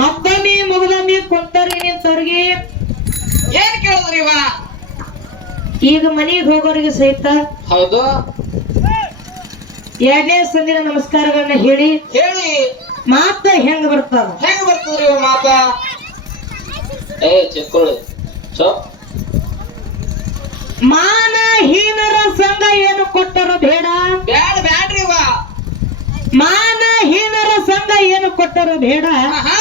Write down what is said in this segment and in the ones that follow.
ಮತ್ತೊಮ್ಮೆ ಮುಗದೊಮ್ಮೆ ಕುಂತವ್ರಿಗೆ ನಿಂತವ್ರಿಗೆ ಏನ್ ಕೇಳಿದ್ರಿ ಇವ? ಈಗ ಮನೆಗೆ ಹೋಗೋರಿಗೆ ಸಹಿತ ಹೌದು, ಎರಡನೇ ಸಂದಿನ ನಮಸ್ಕಾರಗಳನ್ನ ಹೇಳಿ ಹೇಳಿ ಮಾತ ಹೆಂಗ್ ಬರ್ತಾರ ಹೆಂಗ್ ಬರ್ತದ್ರಿ ಇವ ಮಾತ? ಏ ಚಿಕ್ಕೊಳ್ಳಿ ಸೊ ಮಾನಹೀನರ ಸಂಘ ಏನು ಕೊಟ್ಟರು ಬೇಡ. ಬ್ಯಾಡ್ರಿ ಇವ. ಮಾನಹೀನರ ಸಂಘ ಏನು ಕೊಟ್ಟರು ಬೇಡ. ಆಹಾ,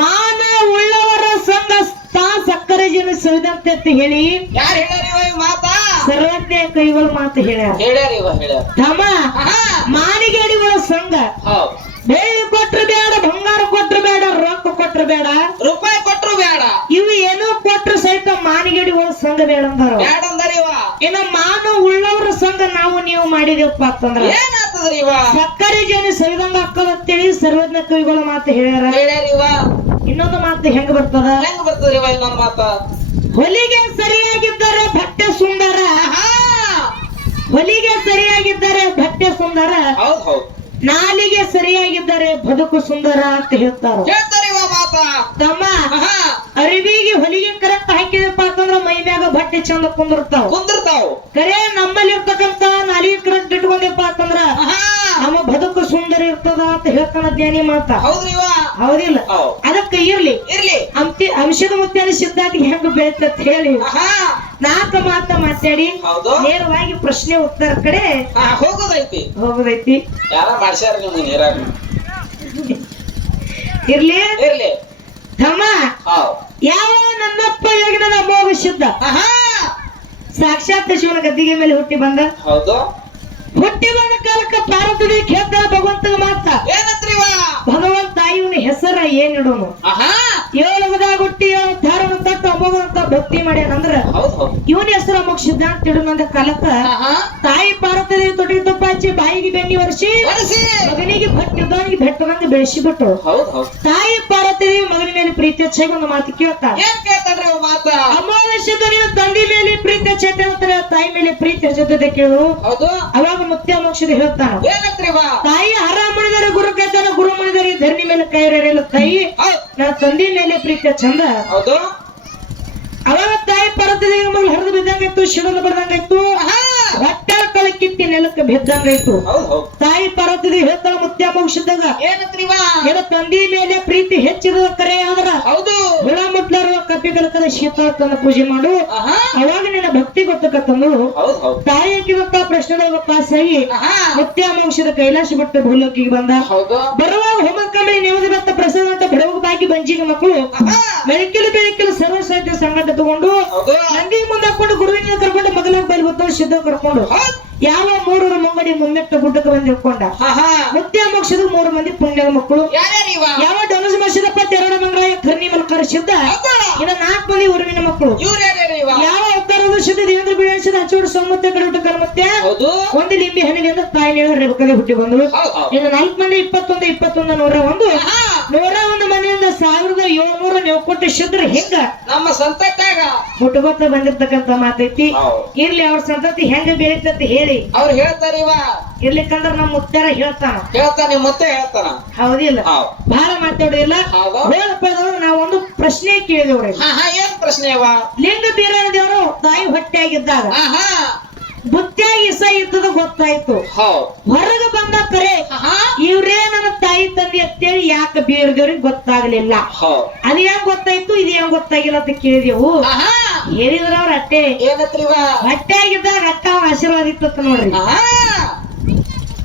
ಮಾನ ಉಳ್ಳವರ ಸಂಘ ತಾ ಸಕ್ಕರೆ ಜನ ಸವಿದಂತೆ ಅಂತ ಹೇಳಿ ಯಾರು ಹೇಳ್ಯಾರ ಇವ ಈ ಮಾತ? ಸರ್ವಜ್ಞ ಕೈಗಳು ಮಾತು ಹೇಳ್ಯಾರ. ಹೇಳ್ಯಾರ ಇವ ಹೇಳ್ಯಾರ. ತಮ್ಮ ಆಹಾ, ಮಾನಿಗೇಡಿಗಳ ಸಂಘ ಹೌದ್. ಬೆಳ್ಳಿ ಕೊಟ್ರು ಬೇಡ, ಬಂಗಾರ ಕೊಟ್ರು ಬೇಡ, ರೊಕ್ಕ ಕೊಟ್ರು ಬೇಡ, ರೂಪಾಯಿ ಕೊಟ್ರು ಬ್ಯಾಡ, ಇವು ಏನೋ ಕೊಟ್ರು ಸಹಿತ ಮಾನಿಗೇಡಿಗಳ ಸಂಘ ಬೇಡ ಅಂದಾರ. ಬ್ಯಾಡ ಅಂದಾರ ಇವ. ಇನ್ನು ಮಾನ ಉಳ್ಳವರ ಸಂಘ ನಾವು ನೀವು ಮಾಡಿದೇವಪ್ಪ ಅಂತಂದ್ರ ಏನಾಗ್ತದ್ರಿ ಇವ? ಸಕ್ಕರೆ ಜನ ಸವಿದಂಗ ಅಕ್ಕದಂತೇಳಿ ಸರ್ವಜ್ಞ ಕವಿಗಳ ಮಾತು ಹೇಳ್ಯಾರ. ಹೇಳ್ಯಾರ ಇವ. ಇನ್ನೊಂದು ಮಾತು ಹೆಂಗ ಬರ್ತದ? ಹೆಂಗ್ ಬರ್ತದ್ರಿ ಇವ ಇನ್ನೊಂದ್ ಮಾತ? ಹೊಲಿಗೆ ಸರಿಯಾಗಿದ್ದಾರೆ ಬಟ್ಟೆ ಸುಂದರ. ಆಹಾ, ಹೊಲಿಗೆ ಸರಿಯಾಗಿದ್ದಾರೆ ಬಟ್ಟೆ ಸುಂದರ, ಹೌದ್ ಹೌದ್. ನಾಲಿಗೆ ಸರಿಯಾಗಿದ್ದಾರೆ ಬದುಕು ಸುಂದರ ಅಂತ ಹೇಳ್ತಾರ. ಹೇಳ್ತಾರ ಇವ ಮಾತ. ತಮ್ಮ ಆಹಾ, ಅರಿವಿಗೆ ಹೊಲಿಗೆ ಕರೆಕ್ಟ್ ಹಾಕಿದಪ್ಪ ಅಂತಂದ್ರ ಮೈ ಮ್ಯಾಗ ಬಟ್ಟೆ ಚಂದ ಕುಂದಿರ್ತಾವ. ಕುಂದಿರ್ತಾವ್. ಕರೆ ನಮ್ಮಲ್ಲಿ ಇರ್ತಕ್ಕಂತ ನಾಲಿಗೆ ಕರೆಕ್ಟ್ ಇಟ್ಕೊಂಡಪ್ಪ ಅಂತಂದ್ರ ಆಹಾ, ನಮ್ಮ ಬದುಕು ಸುಂದರ ಇರ್ತದ ಅಂತ ಹೇಳ್ತಾನ ಜ್ಞಾನಿ ಮಾತ. ಹೌದ್ರಿ ಇವ. ಹೌದಿಲ್ಲ? ಹೌದ್. ಅದಕ್ಕೆ ಇರ್ಲಿ ಇರ್ಲಿ. ಅಂಶದ ಮುತ್ಯಾದ ಸಿದ್ಧಾಂತ ಹೆಂಗ ಬೆಳೆತ ಹೇಳಿ ಆಹಾ, ನಾಲ್ಕು ಮಾತಾಡಿ ಹೌದು. ನೇರವಾಗಿ ಪ್ರಶ್ನೆ ಉತ್ತರ ಕಡೆ ಹೋಗೋದೈತಿ. ಹೋಗೋದೈತಿ. ಯಾರ ಮಾಡ್ಸ್ಯಾರ ನಿಮ್ಗೆ ನೀರಾಗ? ಇರ್ಲಿ ಇರ್ಲಿ. ತಮ್ಮ ಹೌದ್. ಯಾವ ನನ್ನಪ್ಪ ಯೋಗಿನ ಅಮೋಘ ಸಿದ್ಧ ಆಹಾ, ಸಾಕ್ಷಾತ್ ಶಿವನ ಗದ್ದಿಗೆ ಮೇಲೆ ಹುಟ್ಟಿ ಬಂದ. ಹೌದು. ಹುಟ್ಟಿ ಬಂದ ಕಾಲಕ್ಕೆ ಪಾರ್ವತಿ ಕೇಳ್ತಾಳ ಭಗವಂತಗ ಮಾತ. ಏನತ್ರಿ ಇವ? ಭಗವಂತ ಇವನ ಹೆಸರ ಏನಿಡೋನು? ಆಹಾ, ಏಳದಾಗ ಹುಟ್ಟಿ ಧಾರಣ ತಟ್ಟು ಅಮೋಘ ಅಂತ ಭಕ್ತಿ ಮಾಡ್ಯಾನಂದ್ರ ಹೌದ್ ಹೌದ್. ಇವನ ಹೆಸರು ಅಮೋಘ ಸಿದ್ಧಾಂತ ಇಡೋನಂದ ಕಾಲಕ್ಕ ಆಹಾ, ತಾಯಿ ಪಾರ್ವತಿ ತೊಟ್ಟಿಗೆ ತುಪ್ಪ ಹಚ್ಚಿ ಬಾಯಿಗೆ ಬೆನ್ನಿ ಒರೆಸಿ ಒರೆಸಿ. ಮಗನಿಗೆ ಭಟ್ಟಿದ್ದವನಿಗೆ ಬೆಟ್ಟದಂಗ ಬೆಳೆಸಿ ಬಿಟ್ಟು ಹೌದ್ ಹೌದ್. ತಾಯಿ ಪಾರ್ವತಿ ಮಗನ ಮೇಲೆ ಪ್ರೀತಿ ಹೆಚ್ಚಾಗಿ ಒಂದು ಮಾತು ಕೇಳ್ತಾಳ. ಏನ್ ಕೇಳ್ತಾನ್ರಿ ಇವ ಮಾತ? ಅಮಾವಾಸ್ಯದ ನೀನು ತಂದೆ ಮೇಲೆ ಪ್ರೀತಿ ಹೆಚ್ಚೈತೆ ಅಂತಾರೆ, ತಾಯಿ ಮೇಲೆ ಪ್ರೀತಿ ಹೆಚ್ಚುತ್ತದೆ ಕೇಳು. ಹೌದು. ಅವಾಗ ಮುತ್ಯ ಮೋಕ್ಷದ ಹೇಳ್ತಾನ. ಏನತ್ರಿ ಇವ? ತಾಯಿ ಹರ ಮುಣಿದರೆ ಗುರು ಕೈತಾನ, ಗುರು ಮುಣಿದರೆ ಧರಣಿ ಮೇಲೆ ಕೈ ಇರಲಿಲ್ಲ. ತಾಯಿ ಹೌದ್. ನನ್ನ ತಂದೆ ಮೇಲೆ ಪ್ರೀತಿ ಚಂದ. ಹೌದು. ಅವಾಗ ತಾಯಿ ಪಾರ್ವತಿ ಮಗಳು ಹರಿದು ಬಿದ್ದಂಗಾಯ್ತು, ಶಿಡಲು ಬಡ್ದಂಗಾಯ್ತು, ಆಹಾ, ಹೊಟ್ಟೆ ಕಳ ಕಿತ್ತಿ ನೆಲಕ್ಕೆ ಬಿದ್ದಂಗಾಯ್ತು. ಹೌದ್ ಹೌದ್. ತಾಯಿ ಪಾರ್ವತಿ ಹೇಳ್ತಾಳ ಮುತ್ಯ ಮೋಕ್ಷದಾಗ, ಏನತ್ರಿ ಇವ? ಏನ ತಂದೆ ಮೇಲೆ ಪ್ರೀತಿ ಹೆಚ್ಚಿದ ಕರೆ ಆದ್ರ ಹೌದು. ಹುಳ ಮುಟ್ಲಾರುವ ಕಪ್ಪಿ ಕಲಕದ ಶೀತಾಳತನ ಪೂಜೆ ಮಾಡು, ಆಹಾ, ಅವಾಗ ನಿನ್ನ ಭಕ್ತಿ ಗೊತ್ತಕತ್ತಂದು. ಹೌದ್ ಹೌದ್. ತಾಯಿ ಹಾಕಿದಂತ ಪ್ರಶ್ನೆದಾಗ ಪಾಸಾಗಿ ಆಹಾ, ಮುತ್ಯ ಮೋಕ್ಷದ ಕೈಲಾಸ ಬಿಟ್ಟು ಭೂಲೋಕಿಗೆ ಬಂದ. ಹೌದು. ಬರುವಾಗ ಹೋಮಕ್ಕಂಬಳಿ ನೆವದಿ ಬತ್ತ ಪ್ರಸಾದ ಅಂತ ಬಡವಾಗ ಬಾಗಿ ಬಂಜಿಗೆ ಮಕ್ಕಳು ಆಹಾ, ಬೆಳಕಿಲು ಸರ್ವ ಸಾಹಿತ್ಯ ಸಂಗಟ ತಗೊಂಡು ಹೌದು. ನಂದಿ ಮುಂದೆ ಹಾಕೊಂಡು ಗುರುವಿನ ಕರ್ಕೊಂಡು ಮಗಲಾಗ ಬೈಲ್ ಗೊತ್ತ ಸಿದ್ಧ ಕರ್ಕೊಂಡು ಹೌದ್. ಯಾವ ಮೂರರ ಮುಂಗಡಿ ಮುಮ್ಮೆಟ್ಟ ಗುಡ್ಡಕ್ಕೆ ಬಂದು ಹಿಡ್ಕೊಂಡ. ಆಹಾ, ಮುತ್ಯ ಮೋಕ್ಷದ 3 ಮಂದಿ ಪುಣ್ಯದ ಮಕ್ಕಳು. ಯಾರ್ಯಾರು ಇವ? ಯಾವ ಧನುಷ ಮಸಿದಪ್ಪ ತೆರಡ ಮಂಗಳ ಕರ್ಣಿ ಮಲ್ಕಾರ ಸಿದ್ಧ. ಹೌದು. ಇನ್ನ 4 ಮಂದಿ ಊರಿನ ಮಕ್ಕಳು. ಇವ್ರು ಯಾರ್ಯಾರು ಇವ? ಯಾವ ಅವತಾರದ ಸಿದ್ಧ ದೇವೇಂದ್ರ ಬೀಳಸಿದ ಹಚ್ಚೋಡು ಸೌಮತ್ಯ ಕಡುಟ ಕರ್ಮತ್ಯ ಹೌದು. ಒಂದು ಲಿಂಬಿ ಹನಿಗೆಂದ ತಾಯಿ ನೇಳ ರೇವಕದೆ ಹುಟ್ಟಿ ಬಂದು. ಹೌದ್ ಹೌದ್. ಇನ್ನು 4 ಮಂದಿ 21 101 ಆಹಾ, 101 ಮನೆಯಿಂದ 1700 ನೀವು ಕೊಟ್ಟು ಸಿದ್ರ ಹೆಂಗ ನಮ್ಮ ಸಂತತ್ಯಾಗ ಹುಟ್ಟುಗೊತ್ತ ಬಂದಿರ್ತಕ್ಕಂತ ಮಾತೈತಿ. ಹೌದ್. ಇರ್ಲಿ ಅವ್ರ ಸಂತತಿ ಹೆಂಗ ಬೆಳೀತಂತ ಹೇಳಿ ಅವ್ರು ಹೇಳ್ತಾರ ಇವ. ಇರ್ಲಿಕ್ಕಂದ್ರ ನಮ್ಮ ಮುತ್ತಾರ ಹೇಳ್ತಾನ. ಹೇಳ್ತಾನೆ ಮತ್ತೆ ಹೇಳ್ತಾನ. ಹೌದಿಲ್ಲ? ಹೌದ್. ಬಹಳ ಮಾತಾಡೋದಿಲ್ಲ. ಹೌದು. ಹೇಳಪ್ಪ ನಾವು ಒಂದು ಪ್ರಶ್ನೆ ಕೇಳಿದೇವ್ರಿ. ಆಹಾ, ಏನ್ ಪ್ರಶ್ನೆ ಇವ? ಲಿಂಗ ಬೀರನ ದೇವರು ತಾಯಿ ಹೊಟ್ಟೆಯಾಗಿದ್ದಾಗ ಆಹಾ, ಬುತ್ತಿಯಾಗಿ ಇಸ ಇದ್ದದ ಗೊತ್ತಾಯ್ತು. ಹೌದ್. ಹೊರಗ ಬಂದ ಕರೆ ಆಹಾ, ಇವ್ರೇ ನನ್ನ ತಾಯಿ ತಂದೆ ಅಂತೇಳಿ ಯಾಕೆ ಬೀರದೇವ್ರಿಗೆ ಗೊತ್ತಾಗ್ಲಿಲ್ಲ. ಹೌದ್. ಅದ್ ಹೆಂಗ್ ಗೊತ್ತಾಯ್ತು, ಇದು ಹೆಂಗ್ ಗೊತ್ತಾಗಿಲ್ಲ ಅಂತ ಕೇಳಿದೆವು. ಆಹಾ, ಹೇಳಿದ್ರ ಅವ್ರ ಅಟ್ಟೆ ಏನತ್ರಿ ಇವ? ಹೊಟ್ಟೆಯಾಗಿದ್ದಾಗ ಅಟ್ಟ ಅವ ಆಶೀರ್ವಾದ ಇತ್ತ ನೋಡ್ರಿ. ಆಹಾ,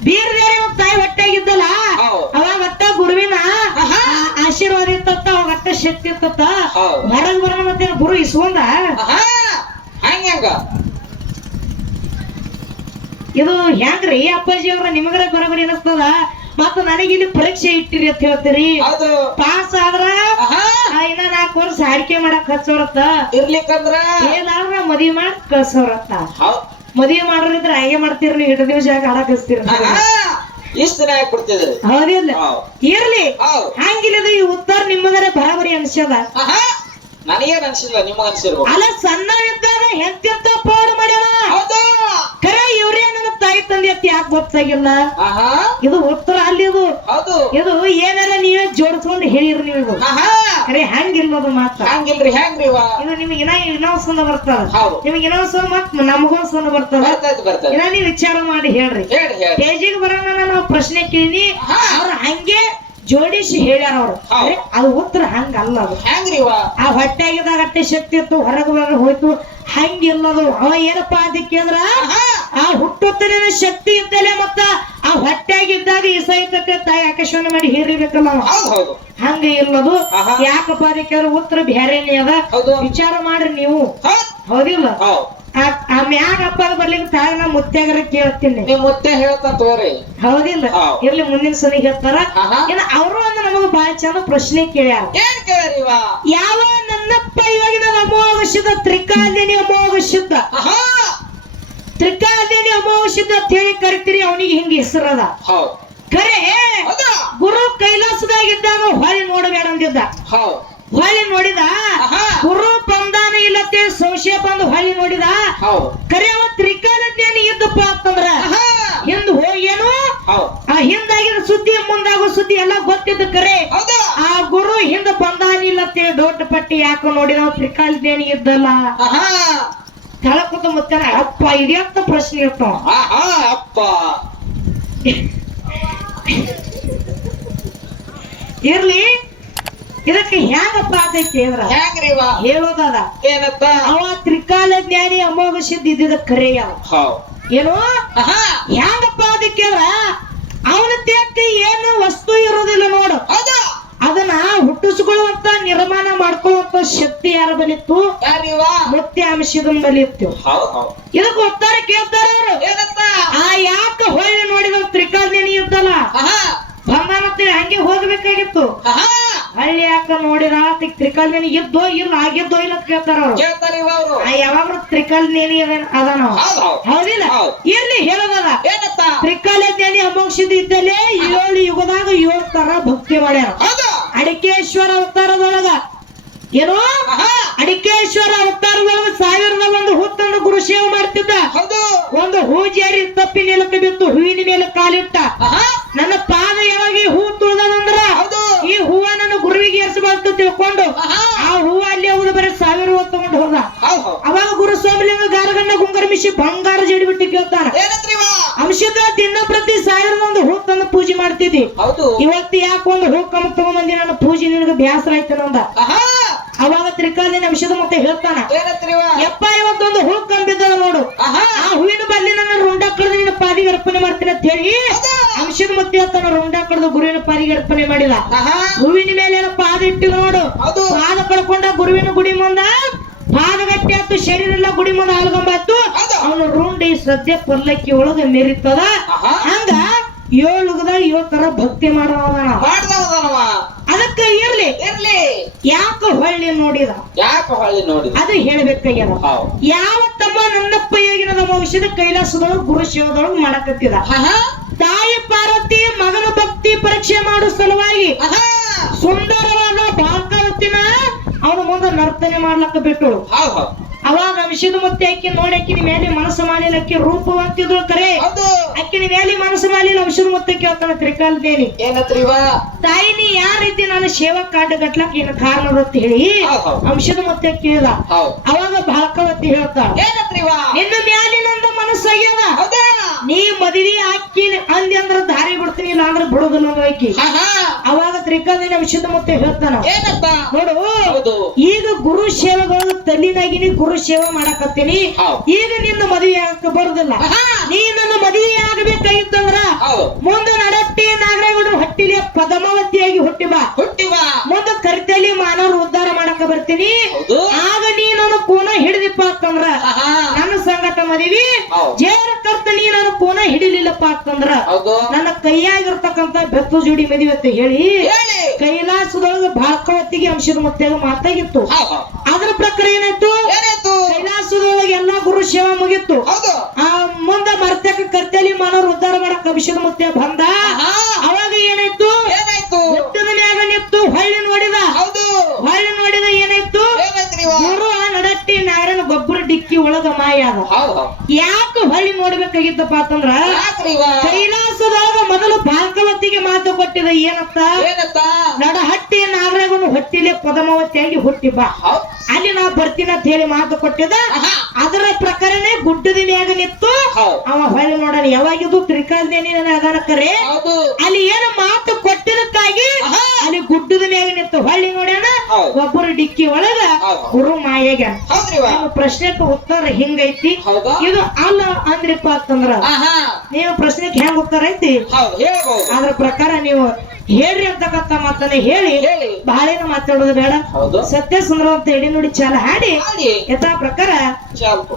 ಬೀರದೇವ್ರ ತಾಯಿ ಹೊಟ್ಟೆಯಾಗಿದ್ದಲ್ಲ ಹೌದ್. ಅವಾಗ ಅಟ್ಟ ಗುರುವಿನ ಆಹಾ, ಆಶೀರ್ವಾದ ಇತ್ತ, ಅವಾಗ ಅಟ್ಟ ಶಕ್ತಿ ಇತ್ತ. ಹೌದ್. ಹೊರಗ್ ಬರೋಣ ಗುರು ಇಸ್ಕೊಂಡ. ಆಹಾ, ಹಂಗ ಇದು ಹೆಂಗ್ರಿ ಅಪ್ಪಾಜಿ ಅವ್ರ ನಿಮಗರ ಬರೋಬರಿ ಅನಿಸ್ತದ. ಮತ್ತ ನನಗೆ ಇಲ್ಲಿ ಪರೀಕ್ಷೆ ಇಟ್ಟಿರಿ ಅಂತ ಹೇಳ್ತೀರಿ. ಹೌದು. ಪಾಸ್ ಆದ್ರ ಆಹಾ, ಇನ್ನ 4 ವರ್ಷ ಅಡಿಕೆ ಮಾಡಕ್ ಹಚ್ಚೋರತ್ತ, ಇರ್ಲಿಕ್ಕಂದ್ರ ಏನಾದ್ರ ಮದ್ವಿ ಮಾಡಿ ಕಳ್ಸೋರತ್ತ. ಹೌದ್. ಮದ್ವಿ ಮಾಡೋರಿದ್ರ ಹಾಗೆ ಮಾಡ್ತೀರಿ, ನೀವು 2 ದಿವಸ ಹಾಡಕ್ ಹಚ್ತೀರಿ. ಆಹಾ, ಇಷ್ಟ ದಿನ ಯಾಕೆ ಕೊಡ್ತಿದ್ರಿ? ಹೌದಿಲ್ಲ? ಹೌದ್. ಇರ್ಲಿ, ಹೌದ್. ಹಂಗಿಲ್ಲದ ಈ ಉತ್ತರ ನಿಮಗರ ಬರಾಬರಿ ಅನ್ಸದ. ಆಹಾ, ನನಗೇನ್ ಅನ್ಸಿಲ್ಲ, ನಿಮಗ ಅನ್ಸಿರ್ಬೇಕು. ಅಲ್ಲ ಸಣ್ಣ ಇದ್ದಾಗ ಹೆಂತ ಪೌಡ್ ಮಾಡ್ಯಾನ. ಹೌದು. ಖರೆ ಇವ್ರೇ ನನ್ನ ಐತಂದಿ ಅಂತ ಯಾಕೆ ಗೊತ್ತಾಗಿಲ್ಲ? ಆಹಾ ಇದು ಉತ್ತರ ಅಲ್ಲಿ ಇದು ಹೌದು ಇದು ಏನಾರ ನೀವೇ ಜೋಡಿಸ್ಕೊಂಡು ಹೇಳಿರಿ ನೀವು ಇದು ಆಹಾ ಖರೆ ಹಂಗಿಲ್ಲದು ಮಾತ್ರ ಹಂಗಿಲ್ರಿ ಹೆಂಗ್ರಿ ಇವ ಇದು ನಿಮಗೆ ಇನ್ನೊಂದ್ಸಲ ಬರ್ತದ ಹೌದು ನಿಮಗೆ ಇನ್ನೊಂದ್ಸಲ ಮತ್ ನಮಗೊಂದ್ಸಲ ಬರ್ತದ ಬರ್ತೈತಿ ಇನ್ನ ನೀವು ವಿಚಾರ ಮಾಡಿ ಹೇಳ್ರಿ ಹೇಳಿ ಹೇಳಿ ಸ್ಟೇಜಿಗೆ ಬರೋಣ ನಾವು ಪ್ರಶ್ನೆ ಕೇಳಿ ಅವ್ರು ಹಂಗೆ ಜೋಡಿಸಿ ಹೇಳ್ಯಾರ ಅವ್ರು ಹೌದು. ಅದು ಉತ್ತರ ಹಂಗಲ್ಲ ಅದು ಹೆಂಗ್ರಿ ಇವ ಆ ಹೊಟ್ಟೆಗಿದಾಗ ಅಟ್ಟೆ ಶಕ್ತಿ ಇತ್ತು ಹೊರಗೆ ಹೋಯ್ತು ಹಂಗಿಲ್ಲದು ಅವ ಏನಪ್ಪಾ ಅದಕ್ಕೆ ಅಂದ್ರ ಆ ಹುಟ್ಟುತ್ತಲಿನ ಶಕ್ತಿ ಇದ್ದಲೆ ಮತ್ತ ಆ ಹೊಟ್ಟೆಗಿದ್ದಾಗ ಇಸೈತಕ್ಕೆ ತಾಯಿ ಆಕಾಶವಾಣಿ ಮಾಡಿ ಹೇರಿಬೇಕಲ್ಲ ಅವ. ಹೌದು ಹೌದು ಹಂಗ ಇಲ್ಲದು ಆಹಾ. ಯಾಕಪ್ಪ ಅದಕ್ಕೆ ಅಂದ್ರ ಉತ್ತರ ಬ್ಯಾರೇನೆ ಅದ ಹೌದು ವಿಚಾರ ಮಾಡ್ರಿ ನೀವು ಹೌದ್ ಹೌದಿಲ್ಲ ಹೌದ್ ಆ ಮ್ಯಾಗ ಅಪ್ಪ ಬರ್ಲಿಕ್ಕೆ ತಾಯಿ ನಾ ಮುತ್ಯಾಗರ ಕೇಳ್ತೀನಿ ನೀವ್ ಮುತ್ತೆ ಹೇಳ್ತಾ ತೋರಿ ಹೌದಿಲ್ಲ ಹೌದ್. ಇರ್ಲಿ ಮುಂದಿನ ಸಲ ಹೇಳ್ತಾರ ಆಹಾ. ಇನ್ನು ಅವರು ಒಂದು ನಮಗ ಬಾಳ ಚಂದ ಪ್ರಶ್ನೆ ಕೇಳ್ಯಾರ ಏನ್ ಕೇಳ್ರಿ ಇವ ಯಾವ ನನ್ನಪ್ಪ ಇವಾಗಿನ ಅಮೋಘಶುದ್ಧ ತ್ರಿಕಾಲಿನಿ ಅಮೋಘಶುದ್ಧ ಆಹಾ ತ್ರಿಕಾಲಿನಿ ಅಮೋಘಶುದ್ಧ ಅಂತ ಹೇಳಿ ಕರಿತೀರಿ ಅವನಿಗೆ ಹಿಂಗ ಹೆಸರದ ಹೌದ್ ಖರೆ ಹೌದಾ ಗುರು ಕೈಲಾಸದಾಗಿದ್ದಾಗ ಹೊಳ್ಳಿ ನೋಡಬೇಡ ಅಂದಿದ್ದ ಹೌದ್ ಹೊಳ್ಳಿ ನೋಡಿದ ಆಹಾ. ಗುರು ಬಂದಾನ ಇಲ್ಲತ್ತೆ ಸಂಶಯ ಬಂದು ಹೊಳ್ಳಿ ನೋಡಿದ ಹೌದ್ ಖರೆ ಅವ ತ್ರಿಕಾಲಜ್ಞಾನಿ ಇದ್ದಪ್ಪ ಅಂತಂದ್ರ ಆಹಾ ಹಿಂದ್ ಹೋಗೇನು ಹೌದ್ ಆ ಹಿಂದಾಗಿನ ಸುದ್ದಿ ಮುಂದಾಗೋ ಸುದ್ದಿ ಎಲ್ಲ ಗೊತ್ತಿದ್ದ ಕರೆ ಹೌದಾ ಆ ಗುರು ಹಿಂದ ಬಂದಾನಿಲ್ಲತ್ತೆ ದೊಡ್ಡ ಪಟ್ಟಿ ಯಾಕೋ ನೋಡಿ ನಾವು ತ್ರಿಕಾಲಜ್ಞಾನಿ ಇದ್ದಲ್ಲ ಆಹಾ ತಳಕುತ್ತ ಮುತ್ತಾನ ಅಪ್ಪ ಇದ್ಯಾತ್ತ ಪ್ರಶ್ನೆ ಇರ್ತಾವ ಆಹಾ ಅಪ್ಪ ಇರ್ಲಿ ಇದಕ್ಕೆ ಹ್ಯಾಂಗಪ್ಪ ಅಂತ ಕೇಳಿದ್ರ ಹೆಂಗ್ರಿ ಇವ ಹೇಳೋದದ ಏನತ್ತ ಅವ ತ್ರಿಕಾಲ ಜ್ಞಾನಿ ಅಮೋಘ ಸಿದ್ಧ ಇದ್ದಿದ್ದ ಕರೆ ಯಾವ ಹೌದ್ ಏನು ಆಹಾ ಹ್ಯಾಂಗಪ್ಪ ಅಂತ ಕೇಳಿದ್ರ ಅವನ ತೇಕ್ಕೆ ಏನು ವಸ್ತು ಇರೋದಿಲ್ಲ ನೋಡು ಹೌದಾ ಅದನ್ನ ಹುಟ್ಟಿಸ್ಕೊಳ್ಳುವಂತ ನಿರ್ಮಾಣ ಮಾಡ್ಕೊಳ್ಳುವಂತ ಶಕ್ತಿ ಯಾರ ಬಲಿತ್ತು ಯಾರಿವ ಮುತ್ಯ ಅಂಶದ ಬಲಿತ್ತು ಹೌದ್ ಹೌದ್ ಇದಕ್ಕೆ ಉತ್ತರ ಕೇಳ್ತಾರ ಅವರು ಏನತ್ತ ಆ ಯಾಕ ಹೊಳ್ಳಿ ನೋಡಿದ ತ್ರಿಕಾಲ ಜ್ಞಾನಿ ಇದ್ದಲ್ಲ ಆಹಾ ಬಂದಾನಂತೆ ಹಂಗೆ ಹೋಗ್ಬೇಕಾಗಿತ್ತು ಆಹಾ ಹಳ್ಳಿ ಯಾಕ ನೋಡಿರ ತ್ರಿಕಾಲ್ನೇನಿ ಇದ್ದೋ ಇಲ್ಲ ಆಗಿದ್ದೋ ಇಲ್ಲ ಅಂತ ಕೇಳ್ತಾರ ಅವ್ರು ಕೇಳ್ತಾರ ಇವ ಅವ್ರು ಯಾವಾಗ ತ್ರಿಕಾಲ್ನೇನಿ ಅದಾನ ಹೌದ್ ಹೌದ್ ಹೌದಿಲ್ಲ ಹೌದ್. ಇರ್ಲಿ ಹೇಳೋದದ ಏನತ್ತ ತ್ರಿಕಾಲಜ್ಞಾನಿ ಅಮೋಕ್ಷದ ಇದ್ದಲ್ಲೇ 7 ಯುಗದಾಗ 7 ತರ ಭಕ್ತಿ ಮಾಡ್ಯಾರ ಹೌದಾ ಅಡಿಕೇಶ್ವರ ಅವತಾರದೊಳಗ ಏನು ಆಹಾ ಅಡಿಕೇಶ್ವರ ಅವತಾರದೊಳಗ 1001 ಹುತ್ತನ್ನು ಗುರು ಸೇವೆ ಮಾಡ್ತಿದ್ದ ಹೌದು ಒಂದು ಹೂ ಜಾರಿ ತಪ್ಪಿ ನೆಲಕ್ಕೆ ಬಿತ್ತು ಹೂವಿನ ಮೇಲೆ ಕಾಲಿಟ್ಟ ಆಹಾ ನನ್ನ ಪಾದ ಯಾವಾಗ ಈ ಹೂ ತುಳಿದಂದ್ರ ಹೌದು ಈ ಹೂವ ನನ್ನ ಗುರುವಿಗೆ ಏರ್ಸಬಾರ್ದು ತಿಳ್ಕೊಂಡು ಆಹಾ ಆ ಹೂವ ಅಲ್ಲಿ ಹೋಗುದು ಬರೀ 1000 ತಗೊಂಡು ಹೋದ ಹೌದ್ ಹೌದ್ ಅವಾಗ ಗುರು ಸ್ವಾಮಿಲಿಂಗ ಗಾರಗಣ್ಣ ಗುಂಗರಮಿಸಿ ಬಂಗಾರ ಜಡಿ ಬಿಟ್ಟು ಕೇಳ್ತಾನ ಏನತ್ರಿ ಇವ ಅಂಶದ ದಿನ ಪ್ರತಿ 1001 ಹೂ ತಂದು ಪೂಜೆ ಮಾಡ್ತಿದ್ದಿ ಹೌದು ಇವತ್ತು ಯಾಕೆ ಒಂದು ಹೂ ಕಮ್ಮ ತಗೊಂಬಂದಿ ನನ್ನ ಪೂಜೆ ನಿನಗೆ ಬ್ಯಾಸರ ಆಯ್ತು ಅಂದ ಆಹಾ ಅವಾಗ ತ್ರಿಕಾಲಿನ ಅಂಶದ ಮತ್ತೆ ಹೇಳ್ತಾನ ಏನತ್ರಿ ಇವ ಯಪ್ಪ ಇವತ್ತೊಂದು ಹೂ ಕಂಬಿದ್ದದ ನೋಡು ಆಹಾ ಆ ಹೂವಿನ ಬಲ್ಲಿ ನನ್ನ ರುಂಡ ಕಳೆದು ನಿನ್ನ ಪಾದಿಗೆ ಅರ್ಪಣೆ ಮಾಡ್ತೀನಿ ಅಂತ ಹೇಳಿ ಹೌದಾ ಅಂಶದ ಮತ್ತೆ ಹೇಳ್ತಾನ ರುಂಡ ಕಳೆದು ಗುರುವಿನ ಪಾದಿಗೆ ಅರ್ಪಣೆ ಮಾಡಿದ ಆಹಾ ಹೂವಿನ ಮೇಲೆ ಏನೋ ಪಾದ ಇಟ್ಟು ನೋಡು ಹೌದು ಪಾದ ಕಳ್ಕೊಂಡ ಗುರುವಿನ ಗುಡಿ ಮುಂದ ಪಾದಗಟ್ಟಿ ಆತು ಶರೀರ ಎಲ್ಲ ಗುಡಿ ಮುಂದ ಆಲ್ಗಂಬಾತು ಹೌದು ಅವನು ರುಂಡಿ ಸದ್ಯ ಪಲ್ಲಕ್ಕಿ ಒಳಗ ಮೆರಿತದ ಆಹಾ ಹಂಗ 7 ಯುಗದಾಗ 7 ತರ ಭಕ್ತಿ ಮಾಡೋದನ ಮಾಡ್ದವನವ ಅದಕ್ಕೆ ಇರ್ಲಿ ಇರ್ಲಿ ಯಾಕ ಹೊಳ್ಳಿ ನೋಡಿದ ಯಾಕೆ ಹೊಳ್ಳಿ ನೋಡಿ ಅದು ಹೇಳ್ಬೇಕಾಗ್ಯದ ಹೌದ್ ಯಾವ ತಮ್ಮ ನನ್ನಪ್ಪ ಯೋಗಿನದ ಭವಿಷ್ಯದ ಕೈಲಾಸದೊಳಗ ಗುರು ಶಿವದೊಳಗ ಮಾಡಕತ್ತಿದ ಆಹಾ ತಾಯಿ ಪಾರ್ವತಿ ಮಗನ ಭಕ್ತಿ ಪರೀಕ್ಷೆ ಮಾಡೋ ಸಲುವಾಗಿ ಆಹಾ ಸುಂದರವಾದ ಬಾಲ್ಕವತ್ತಿನ ಅವನು ಮುಂದೆ ನರ್ತನೆ ಮಾಡ್ಲಕ್ಕ ಬಿಟ್ಟಳು ಹೌದ್ ಹೌದ್ ಅವಾಗ ಅಂಶದ ಮತ್ತೆ ಅಕ್ಕಿ ನೋಡಿ ಅಕ್ಕಿನ ಮೇಲೆ ಮನಸ್ಸು ಮಾಡಿಲ್ಲ ಅಕ್ಕಿ ರೂಪವಂತಿದ್ರು ಕರೆ ಹೌದು ಅಕ್ಕಿನ ಮೇಲೆ ಮನಸ್ಸು ಮಾಡಿಲ್ಲ ಅಂಶದ ಮತ್ತೆ ಕೇಳ್ತಾನೆ ತ್ರಿಕಾಲದೇನಿ ಏನತ್ರಿ ಇವ ತಾಯಿ ನೀ ಯಾವ ರೀತಿ ನಾನು ಸೇವಾ ಕಾಡು ಗಟ್ಲಕ್ ಏನ ಕಾರಣದ ಅಂತ ಹೇಳಿ ಹೌದ್ ಹೌದ್ ಅಂಶದ ಮತ್ತೆ ಕೇಳಿದ ಹೌದ್ ಅವಾಗ ಬಾಲ್ಕವತಿ ಹೇಳ್ತಾಳ ಏನತ್ರಿ ಇವ ನಿನ್ನ ಮ್ಯಾಲಿನಂದ ಮನಸ್ಸಾಗ್ಯದ ಹೌದಾ ನೀ ಮದುವೆ ಹಾಕಿ ಅಂದಿ ಅಂದ್ರ ದಾರಿ ಬಿಡ್ತೀನಿ ಇಲ್ಲ ಅಂದ್ರೆ ಬಿಡುದಿಲ್ಲ ಅನ್ನೋ ಆಕಿ ಆಹಾ ಅವಾಗ ತ್ರಿಕಾಲಿನ ಅಂಶದ ಮತ್ತೆ ಹೇಳ್ತಾನ ಏನತ್ತ ನೋಡು ಹೌದು ಈಗ ಗುರು ಸೇವೆಗಳು ತಲ್ಲಿನಾಗಿನಿ ಗುರು ಸೇವೆ ಮಾಡಕತ್ತೀನಿ ಹೌದ್ ಈಗ ನಿನ್ನ ಮದುವೆ ಆಗಕ್ಕೆ ಬರುದಿಲ್ಲ ಆಹಾ ನೀ ನನ್ನ ಮದುವೆ ಆಗಬೇಕಾಗಿತ್ತಂದ್ರ ಹೌದ್ ಮುಂದೆ ನಡಟ್ಟಿ ನಾಗರಾಯಗೌಡರು ಹಟ್ಟಿಲಿ ಪದ್ಮಾವತಿಯಾಗಿ ಹುಟ್ಟಿ ಬಾ ಹುಟ್ಟಿವ ಮುಂದೆ ಕರ್ತಲಿ ಮಾನವರು ಉದ್ಧಾರ ಮಾಡಕ ಬರ್ತೀನಿ ಹೌದು ಆಗ ನೀ ನನ್ನ ಕೋನ ಹಿಡಿದಿಪ್ಪ ಅಂತಂದ್ರ ಆಹಾ ನನ್ನ ಸಂಗಟ ಮದುವೆ ಹೌದ್ ಜೇರ ಕರ್ತ ನೀ ನನ್ನ ಕೋನ ಹಿಡಿಲಿಲ್ಲಪ್ಪ ಅಂತಂದ್ರ ಹೌದು ನನ್ನ ಕೈಯಾಗಿರ್ತಕ್ಕಂತ ಬೆತ್ತು ಜೋಡಿ ಮದುವೆ ಅಂತ ಹೇಳಿ ಹೇಳಿ ಕೈಲಾಸದೊಳಗ ಭಾಕವತ್ತಿಗೆ ಅಂಶದ ಮತ್ತೆ ಮಾತಾಗಿತ್ತು ಹೌದ್ ಹೌದ್ ಅದ್ರ ಪ್ರಕಾರ ಏನಾಯ್ತು ಏನಾಯ್ತು ಕೈಲಾಸದೊಳಗೆ ಎಲ್ಲಾ ಗುರು ಸೇವಾ ಮುಗಿತ್ತು ಹೌದು ಆ ಮುಂದ ಮರ್ತಕ ಕರ್ತಲಿ ಮಾನವರು ಉದ್ಧಾರ ಮಾಡಕ್ ಅಂಶದ ಮತ್ತೆ ಬಂದ ಆಹಾ ಅವಾಗ ಏನಾಯ್ತು ಏನಾಯ್ತು ಬೆಟ್ಟದ ಮ್ಯಾಗ ನಿಂತು ಹೊಳ್ಳಿ ನೋಡಿದ ಹೌದು ಹೊಳ್ಳಿ ನೋಡಿದ ಏನಾಯ್ತು ಏನಾಯ್ತ್ರಿ ಇವ ಗುರು ನಡಟ್ಟಿ ನಾರಾಯಣ ಗೊಬ್ಬರ ಡಿಕ್ಕಿ ಡಿಕ್ಕಿ ಒಳಗ ಮಾಯ ಅದ. ಹೌದು ಹೌದು. ಯಾಕೆ ಹೊಳ್ಳಿ ನೋಡ್ಬೇಕಾಗಿತ್ತಪ್ಪ ಅಂತಂದ್ರ ಯಾಕ್ರಿ ಇವ? ಕೈಲಾಸದೊಳಗ ಮೊದಲು ಭಾಗವತಿಗೆ ಮಾತು ಕೊಟ್ಟಿದ ಏನಂತ, ಏನಂತ? ನಡಹಟ್ಟಿ ನಾಗರಾಗನು ಹೊಟ್ಟಿಲೆ ಪದಮಾವತಿಯಾಗಿ ಹುಟ್ಟಿ ಬಾ, ಹೌದ್. ಅಲ್ಲಿ ನಾ ಬರ್ತೀನಿ ಅಂತ ಹೇಳಿ ಮಾತು ಕೊಟ್ಟಿದ. ಆಹಾ. ಅದರ ಪ್ರಕಾರನೇ ಗುಡ್ಡದ ಮ್ಯಾಗ ನಿಂತು ಹೌದ್. ಅವ ಹೊಳ್ಳಿ ನೋಡೋಣ ಯಾವಾಗಿದ್ದು ತ್ರಿಕಾಲದೇನಿ ಅದಾನ ಕರೆ. ಹೌದು. ಅಲ್ಲಿ ಏನು ಮಾತು ಕೊಟ್ಟಿದ್ದಕ್ಕಾಗಿ ಆಹಾ. ಅಲ್ಲಿ ಗುಡ್ಡದ ಮ್ಯಾಗ ನಿಂತು ಹೊಳ್ಳಿ ನೋಡ್ಯಾನ. ಹೌದ್. ಒಬ್ಬರು ಡಿಕ್ಕಿ ಒಳಗ ಹೌದ್. ಗುರು ಮಾಯಗ. ಹೌದ್ರಿ ಇವ? ನಿಮ್ಮ ಪ್ರಶ್ನೆಗೆ ಉತ್ತರ ಹಿಂಗೈತಿ. ಹೌದಾ? ಇದು ಅಲ್ಲ ಅಂದ್ರಿಪ್ಪ ಅಂತಂದ್ರ ಆಹಾ. ನೀವು ಪ್ರಶ್ನೆಗೆ ಹೆಂಗ್ ಉತ್ತರ ಐತಿ ಹೌದು ಹೇಳ್ಬಹುದು. ಅದ್ರ ಪ್ರಕಾರ ನೀವು ಹೇಳ್ರಿ ಅಂತಕ್ಕಂತ ಮಾತನ್ನ ಹೇಳಿ ಹೇಳಿ. ಬಹಳೇನು ಮಾತಾಡೋದು ಬೇಡ. ಹೌದು. ಸತ್ಯ ಸುಂದರ ಅಂತ ಎಡಿ ನುಡಿ ಚಾಲ ಹಾಡಿ ಮಾಡಿ. ಯಥಾ ಪ್ರಕಾರ ಚಾಲ್ಕು.